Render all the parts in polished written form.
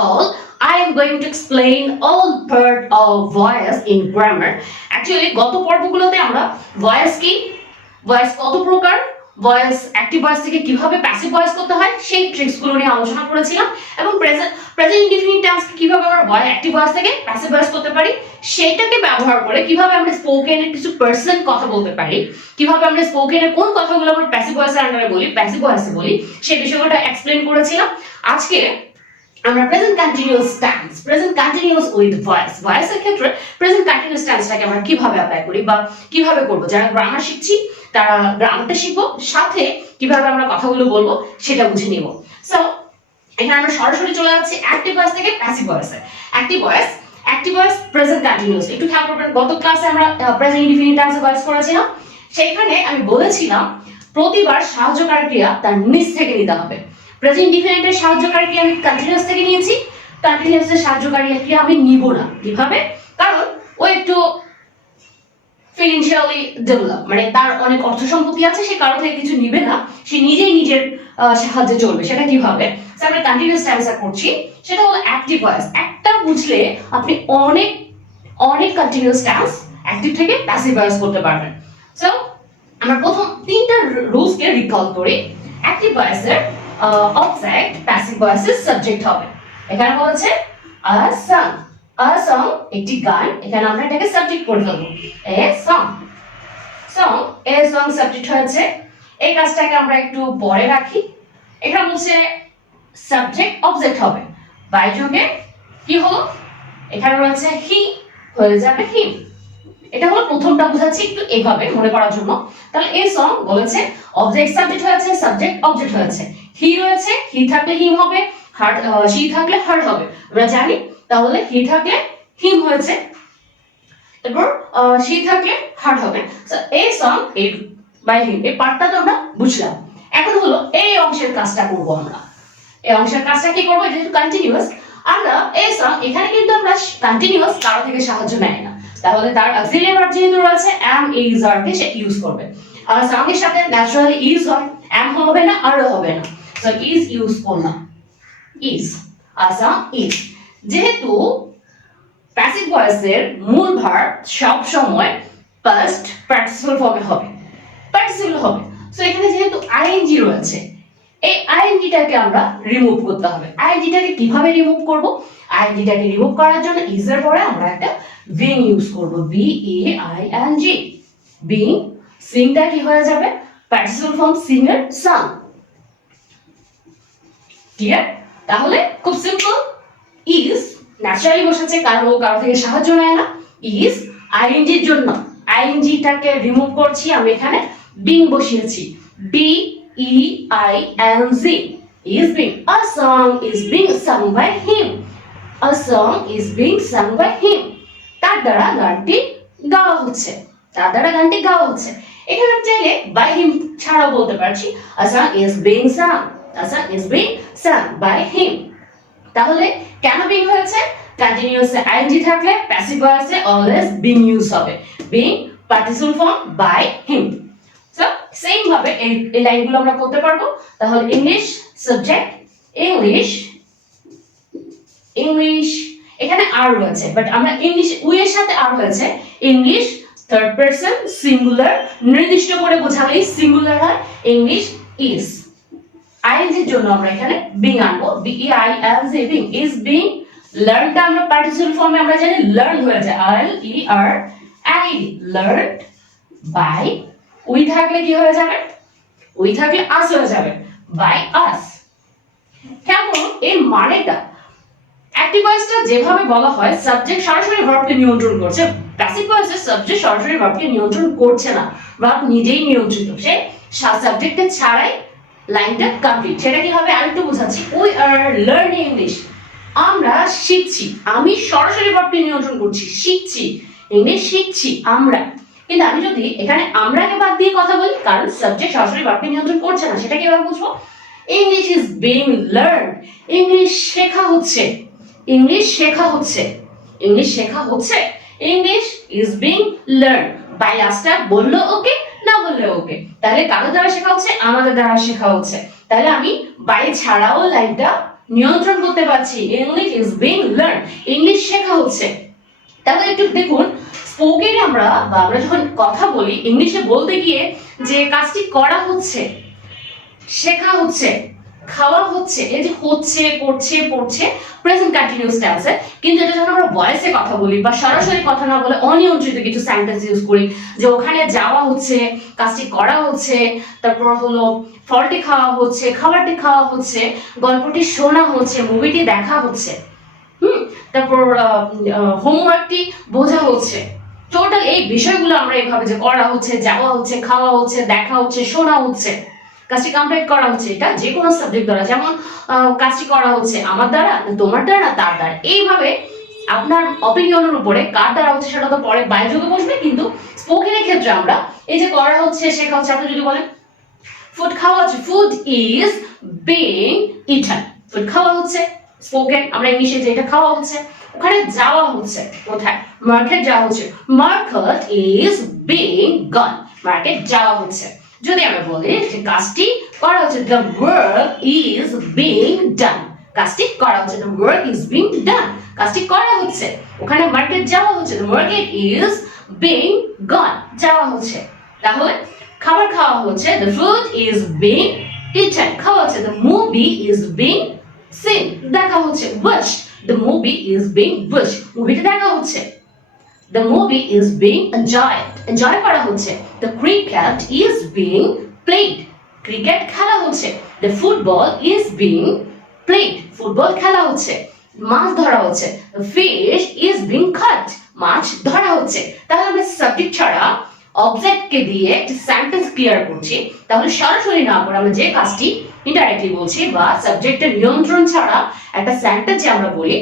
all, I am going to explain all part of voice in grammar. Actually, গত পর্বগুলোতে আমরা voice কি, voice কত প্রকার, ভয়েস অ্যাক্টিভ ভয়েস থেকে কিভাবে প্যাসিভ ভয়েস করতে হয় সেই ট্রিক্স গুলো নিয়ে আলোচনা করেছিলাম এবং প্রেজেন্ট ইনডিফিনিট টেন্স কিভাবে আমরা ভয়েস অ্যাক্টিভ ভয়েস থেকে প্যাসিভ ভয়েস করতে পারি সেটাকে ব্যবহার করে কিভাবে আমরা স্পোকেনের কিছু পার্সন কথা বলতে পারি, কিভাবে আমরা স্পোকেনের কোন কথাগুলো আমরা প্যাসিভ ভয়েসের আন্ডারে বলি, প্যাসিভ ভয়েসে বলি, সেই বিষয়টা এক্সপ্লেইন করেছিলাম। আজকে আমরা present continuous tense, present continuous with voice, ভয়েসের ক্ষেত্রে প্রেজেন্ট কন্টিনিউয়াস টেন্সটাকে আমরা কিভাবে অ্যাপ্লাই করি বা কিভাবে করব, যারা গ্রামার শিখছি তারা গ্রামারটা শিখবো, সাথে কিভাবে আমরা কথাগুলো বলবো সেটা বুঝে নিব। সো এখানে আমরা সরাসরি চলে যাচ্ছি অ্যাক্টিভ ভয়েস থেকে প্যাসিভ ভয়েসে। Active voice present continuous. একটু খেয়াল করবেন, গত ক্লাসে আমরা প্রেজেন্ট ইনডিফিনিট টেন্সে ভয়েস করেছিলাম, সেইখানে আমি বলেছিলাম প্রতিবার সাহায্যকারী ক্রিয়া তার নিচ থেকে নিতে হবে। প্রেজেন্ট ইনডিফিনিটের সাহায্যকারী ক্রিয়া আমি কন্টিনিউয়াস থেকে নিয়েছি, কন্টিনিউয়াসের সাহায্যকারী ক্রিয়া আমি নিব না। কিভাবে? কারণ ও একটু ফিনান্সিয়ালি ডেভেলপ, মানে তার অনেক অর্থ সম্পত্তি আছে, সে কারো থেকে কিছু নিবে না, সে নিজেই নিজের সাহায্যে চলবে। সেটা কিভাবে? আমরা কন্টিনিউয়াস টেন্সে করছি, সেটা হলো অ্যাক্টিভ ভয়েস। একটা বুঝলে আপনি অনেক অনেক কন্টিনিউয়াস টেন্স অ্যাক্টিভ থেকে প্যাসিভ ভয়েস করতে পারবেন। সো আমরা প্রথম তিনটা রুলস কে রিকল করি। অ্যাক্টিভ ভয়েসের অবজেক্ট প্যাসিভ ভয়েসের সাবজেক্ট হবে। এখানে বলছে আ সং, আ সং একটি গান, এখানে আমরা এটাকে সাবজেক্ট করে ফেলবো। A song, song a song subject হয়েছে। এই কাজটাকে আমরা একটু পরে রাখি। এখানে বলছে সাবজেক্ট অবজেক্ট হবে, বাই যোগে কি হলো, এখানে রয়েছে হি, হয়ে যাবে হিম। এটা হলো প্রথমটা বোঝাচ্ছি একটু এইভাবে মনে করার জন্য। তাহলে এই সং বলেছে অবজেক্ট সাবজেক্ট হয়েছে, সাবজেক্ট অবজেক্ট হয়েছে, হি রয়েছে, হি থাকলে হিম হবে, হার্ট শি থাকলে হার্ট হবে, আমরা জানি। তাহলে হি থাকলে হিম হয়েছে, এরপর শি থাকলে হার্ট হবে। সো এই সং এই বাই হিম, এই পার্টটা তো আমরা বুঝলাম। এখন হলো এই অংশের কাজটা করব আমরা। এই অংশের কাজটা কি করব? যেহেতু কন্টিনিউয়াস, আমরা এই সং এখানে কিন্তু আমরা কন্টিনিউয়াস কারো থেকে সাহায্য নেই না, তাহলে তার অক্সিলিয়ারি ভার্ব যেহেতু রয়েছে am is are K say use করবে। আর সং এর সাথে ন্যাচারালি is হয়, am হবে না, আর হবে না, সো is ইউজ করলাম, is আসা is। যেহেতু প্যাসিভ ভয়েসের মূল ভার্ব সব সময় পাস্ট পার্টিসিপল ফর্মে হবে, পার্টিসিপল হবে। সো এখানে যেহেতু আইএনজি রয়েছে, এই আইএনজিটাকে আমরা রিমুভ করতে হবে। আইএনজিটাকে কিভাবে রিমুভ করব? আইএনজিটাকে রিমুভ করার জন্য ইজ এর পরে আমরা একটা বিং ইউজ করব, B A I N G, being. সিংটা কি হয়ে যাবে? পার্টিসিপল ফর্ম সিং এর সাং। ক্লিয়ার? তাহলে খুব সিম্পল, ইজ ন্যাচারালি বসেছে কারণ ও কারো থেকে সাহায্য নেয় না, ইজ আইএনজির জন্য আইএনজিটাকে রিমুভ করছি, আমি এখানে বিং বসিয়েছি, B E I N G, is being, a song is being sung by him, a song is being sung by him, তার দ্বারা গানটি গাওয়া হচ্ছে, তার দ্বারা গানটি গাওয়া হচ্ছে। এখানে চাইলে by him ছাড়াও বলতে পারছি a song is being sung, a song is being sung by him। তাহলে কেন being হয়েছে? কন্টিনিউয়াসে আইএনজি থাকলে প্যাসিভ ভয়েসে অলওয়েজ being ইউজ হবে, being participle form by him। So same ভাবে এই লাইনগুলো আমরা করতে পারবো। তাহলে ইংলিশ সাবজেক্ট, ইংলিশ, ইংলিশ এখানে আর রয়েছে, বাট আমরা ইংলিশ উই এর সাথে আর হয়েছে, ইংলিশ থার্ড পারসন সিঙ্গুলার, নির্দিষ্ট করে বোঝালেই সিঙ্গুলার হয়, ইংলিশ ইজ। আইএনজির জন্য আমরা এখানে বিং আনবো, B E I L G, being. Is being, লার্নটা আমরা পার্টিসিপল ফর্মে আমরা জানি লার্ন হয়ে যায়, L E R N E D, learned by. We থাকলে কি হয়ে যাবে? উই থাকলে আস হয়ে যাবে, বাই আস। কেমন এর মানেটা? অ্যাক্টিভ ভয়েসটা যেভাবে বলা হয় সাবজেক্ট সরাসরি ভার্বকে নিয়ন্ত্রণ করছে, প্যাসিভ ভয়েসে সাবজেক্ট সরাসরি ভার্বকে নিয়ন্ত্রণ করছে না, ভার্ব নিজেই নিয়ন্ত্রিত, সে সাবজেক্টে ছাড়াই লাইনটা কমপ্লিট। সেটা কি হবে? আরেকটু বোঝাচ্ছি, উই আর লার্নিং ইংলিশ, আমরা শিখছি, আমি সরাসরি ভার্বকে নিয়ন্ত্রণ করছি, শিখছি, ইংলিশ শিখছি আমরা। কিন্তু আমি যদি এখানে আমরাকে বাদ দিয়ে কথা বলি, কারণ সাবজেক্ট সরাসরি ভার্বকে নিয়ন্ত্রণ করছে না, সেটা কিভাবে বুঝবো? English is being learned, English শেখা হচ্ছে, ইংলিশ শেখা হচ্ছে, ইংলিশ শেখা হচ্ছে, English is being learned. By লাস্টটা বললো ওকে, না বললে ওকে। তাহলে কারো দ্বারা শেখা হচ্ছে? আমাদের দ্বারা শেখা হচ্ছে। তাহলে আমি বাই ছাড়াও লাইনটা নিয়ন্ত্রণ করতে পারছি, English is being learn, English শেখা হচ্ছে। তাহলে একটু দেখুন স্পোকেন আমরা বা আমরা যখন কথা বলি ইংলিশে বলতে গিয়ে যে কাজটি করা হচ্ছে, শেখা হচ্ছে, খাওয়া হচ্ছে, এই যে হচ্ছে, করছে, পড়ছে, প্রেজেন্ট কন্টিনিউয়াস টেন্সে। কিন্তু এটা যখন আমরা ভয়েসে কথা বলি বা সরাসরি কথা না বলে অনিয়ন্ত্রিত কিছু সেন্টেন্স ইউজ করি, যে ওখানে যাওয়া হচ্ছে, কাজটি করা হচ্ছে, তারপর হলো ফলটি খাওয়া হচ্ছে, খাবারটি খাওয়া হচ্ছে, গল্পটি শোনা হচ্ছে, মুভিটি দেখা হচ্ছে, তারপর হোমওয়ার্কটি বোঝা হচ্ছে, টোটাল এই বিষয়গুলো আমরা এইভাবে যে করা হচ্ছে, যাওয়া হচ্ছে, খাওয়া হচ্ছে, দেখা হচ্ছে, শোনা হচ্ছে, কাজটি কমপ্লিট করা হচ্ছে, এটা যে কোনো সাবজেক্ট দ্বারা, যেমন কাজটি করা হচ্ছে আমার দ্বারা, তোমার দ্বারা, তার দ্বারা, এইভাবে আপনার অপিনিয়নের উপরে কার দ্বারা হচ্ছে সেটা তো পরে বায়যোগে বসবে। কিন্তু স্পোকেনের ক্ষেত্রে আমরা এই যে করা হচ্ছে, শেখা হচ্ছে, আপনি যদি বলেন ফুড খাওয়া হচ্ছে, food is being eaten, food খাওয়া হচ্ছে, স্পোকেন আমরা ইংলিশে যেটা খাওয়া হচ্ছে। ওখানে যাওয়া হচ্ছে, কোথায়, মার্কেট যাওয়া হচ্ছে, market is being gone, market যাওয়া হচ্ছে। যদি আমরা বলি যে কাজটি করা হচ্ছে, the work is being done, কাজটি করা হচ্ছে, the work is being done, কাজটি করা হচ্ছে। ওখানে মার্কেট যাওয়া হচ্ছে, the market is being gone, যাওয়া হচ্ছে। তাহলে খাবার খাওয়া হচ্ছে, the food is being eaten, খাওয়া হচ্ছে, the movie is being seen, দেখা হচ্ছে, watched, the movie is being watched, মুভিটা দেখা হচ্ছে। The movie is being enjoyed, enjoy করা হচ্ছে। The cricket is being played, cricket খেলা হচ্ছে। The football is being played, football খেলা হচ্ছে। মাছ ধরা হচ্ছে, The fish is being caught, মাছ ধরা হচ্ছে। তাহলে আমরা সাবজেক্ট ছাড়া অবজেক্টকে দিয়ে একটা সেন্টেন্স ক্লিয়ার করছি। তাহলে সরাসরি না করে আমরা যে কাজটি ইনডাইরেক্টলি বলছি বা সাবজেক্টের নিয়ন্ত্রণ ছাড়া একটা সেন্টেন্সে আমরা বলি,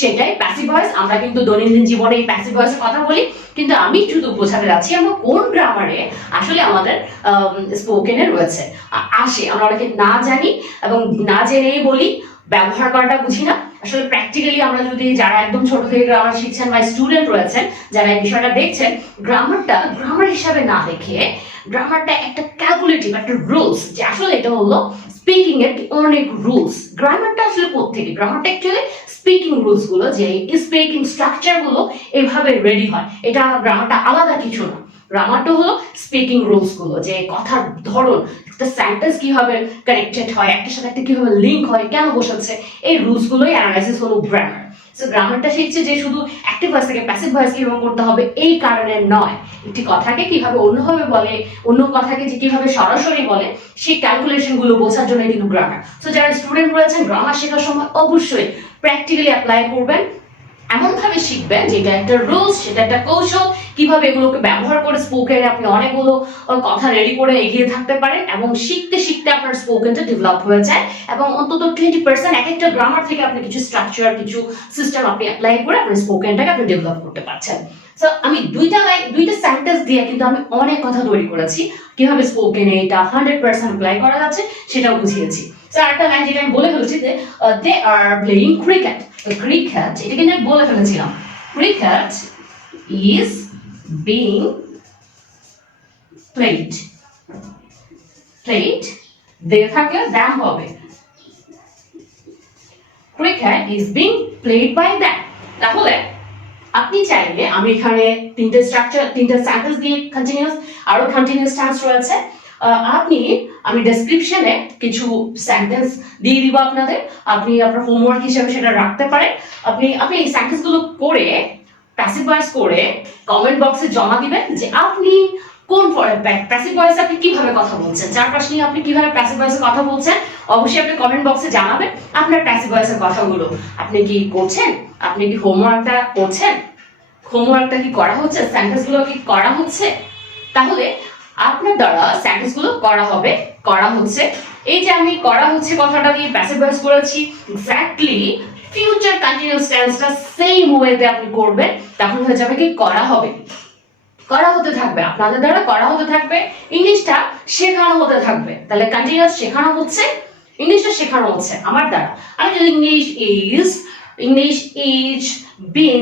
সেটাই প্যাসিভ ভয়েস। আমরা কিন্তু দৈনন্দিন জীবনে এই প্যাসিভ ভয়েসের কথা বলি, কিন্তু আমি শুধু বোঝাতে যাচ্ছি আমরা কোন গ্রামারে আসলে আমাদের স্পোকেনে রয়েছে আসে। আমরা অনেকে না জানি এবং না জেনেই বলি, ব্যবহার করাটা বুঝি না। আসলে প্র্যাকটিক্যালি আমরা যদি যারা একদম ছোট থেকে গ্রামার শিখছেন বা স্টুডেন্ট রয়েছেন যারা এই বিষয়টা দেখছেন, গ্রামারটা গ্রামার হিসাবে না দেখে গ্রামারটা একটা ক্যালকুলেটিভ একটা রুলস, যে আসলে এটা হলো স্পিকিং এর অনেক রুলস। গ্রামারটা আসলে কোত্থেকে, গ্রামারটা অ্যাকচুয়ালি স্পিকিং রুলস গুলো, যে স্পিকিং স্ট্রাকচার গুলো এভাবে রেডি হয়, এটা গ্রামারটা আলাদা কিছু না। গ্রামারটা হলো স্পিকিং রুলস গুলো, যে কথার ধরন, একটা সেন্টেন্স কিভাবে কানেক্টেড হয়, একটার সাথে একটা কিভাবে লিঙ্ক হয়, কেন বসাচ্ছে, এই রুলস গুলোই অ্যানালাইসিস হলো গ্রামার। সো গ্রামারটা শিখছে যে শুধু অ্যাক্টিভ ভয়েস থেকে প্যাসিভ ভয়েস কিভাবে করতে হবে এই কারণে নয়, একটি কথাকে কিভাবে অন্যভাবে বলে, অন্য কথাকে যে কিভাবে সরাসরি বলে, সেই ক্যালকুলেশন গুলো বোঝার জন্য কিন্তু গ্রামার। সো যারা স্টুডেন্ট রয়েছেন গ্রামার শেখার সময় অবশ্যই প্র্যাকটিক্যালি অ্যাপ্লাই করবেন, এমন ভাবে শিখবেন যেটা একটা রুলস, সেটা একটা কৌশল, কিভাবে এগুলোকে ব্যবহার করে স্পোকেনে আপনি অনেকগুলো কথা রেডি করে এগিয়ে থাকতে পারেন এবং শিখতে শিখতে আপনার স্পোকেনটা ডেভেলপ হয়ে যায় এবং অন্তত 20% এক একটা গ্রামার থেকে আপনি কিছু স্ট্রাকচার, কিছু সিস্টেম আপনি অ্যাপ্লাই করে আপনার স্পোকেনটাকে আপনি ডেভেলপ করতে পারছেন। সো আমি দুইটা সেন্টেন্স দিয়ে কিন্তু আমি অনেক কথা তৈরি করেছি, কিভাবে স্পোকেনে এটা 100% অ্যাপ্লাই করা যাচ্ছে সেটাও বুঝিয়েছি। সো আরেকটা লাইন যেটা আমি বলে ফেলেছি যে they are playing cricket, cricket এটা কিন্তু আমি বলে ফেলেছিলাম, cricket is being played, played দিয়ে থাকলে দ্যাম হবে, cricket is being played by them. তাহলে আপনি চাইলে, আমি এখানে তিনটে স্ট্রাকচার, তিনটে সেন্টেন্স দিয়ে কন্টিনিউয়াস, আরো কন্টিনিউয়াস টেন্স রয়েছে, আমি ডেসক্রিপশনে কিছু সেন্টেন্স দিয়ে দিব আপনাদের, আপনি আপনার হোমওয়ার্ক হিসেবে সেটা রাখতে পারেন। আপনি এই সেন্টেন্স গুলো করে প্যাসিভ ভয়েস করে কমেন্ট বক্সে জমা দিবেন যে আপনি কোন প্যাসিভ ভয়েসে আপনি কিভাবে কথা বলছেন, চারপাশ নিয়ে আপনি কিভাবে প্যাসিভ ভয়েসে কথা বলছেন। অবশ্যই আপনি কমেন্ট বক্সে জানাবেন আপনার প্যাসিভ ভয়েসের কথাগুলো আপনি কি করছেন, আপনি কি হোমওয়ার্কটা করছেন, হোমওয়ার্কটা কি করা হচ্ছে, সেন্টেন্স গুলো কি করা হচ্ছে। তাহলে আপনার দ্বারা সেন্টেন্স গুলো করা হচ্ছে। এই যে আমি করা হচ্ছে কথাটা দিয়ে প্যাসিভ ভয়েস করেছি, এক্স্যাক্টলি ফিউচার কন্টিনিউয়াস টেন্সটা সেম ওয়েতে আপনি করবেন, তখন হয়ে যাবে কি করা হবে, করা হতে থাকবে, আপনাদের দ্বারা করা হতে থাকবে, ইংলিশটা শেখানো হতে থাকবে। তাহলে কন্টিনিউয়াস শেখানো হচ্ছে, ইংলিশটা শেখানো হচ্ছে আমার দ্বারা। আমি যদি ইংলিশ ইজ বিং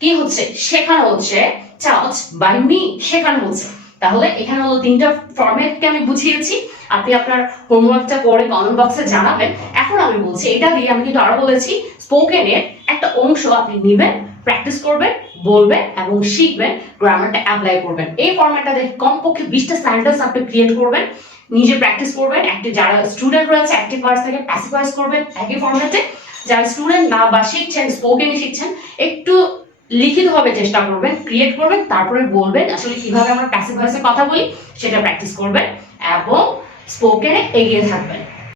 কি হচ্ছে, শেখানো হচ্ছে, taught by me শেখানো হচ্ছে। তাহলে এখানে হলো তিনটা ফরম্যাটকে আমি বুঝিয়েছি, আপনি আপনার হোমওয়ার্কটা করে কমেন্ট বক্সে জানাবেন। এখন আমি বলছি, এটা দিয়ে আমি কিন্তু আরো বলেছি স্পোকেনের একটা অংশ আপনি নেবেন, প্র্যাকটিস করবেন, বলবেন এবং শিখবেন, গ্রামারটা অ্যাপ্লাই করবেন। এই ফরম্যাটটা দেখে কমপক্ষে 20টা সেন্টেন্স আপনি ক্রিয়েট করবেন, নিজে প্র্যাকটিস করবেন। অ্যাক্টিভ যারা স্টুডেন্ট রয়েছে অ্যাক্টিভ ভয়েস থেকে প্যাসিভ ভয়েস করবেন একই ফরম্যাটে। যারা স্টুডেন্ট না বা শিখছেন, স্পোকেনই শিখছেন, একটু লিখিতভাবে চেষ্টা করবেন, ক্রিয়েট করবেন, তারপরে বলবেন আসলে কিভাবে আমরা প্যাসিভ ভয়েসে কথা বলি সেটা প্র্যাকটিস করবেন এবং স্পোকেনে এগিয়ে থাকবেন।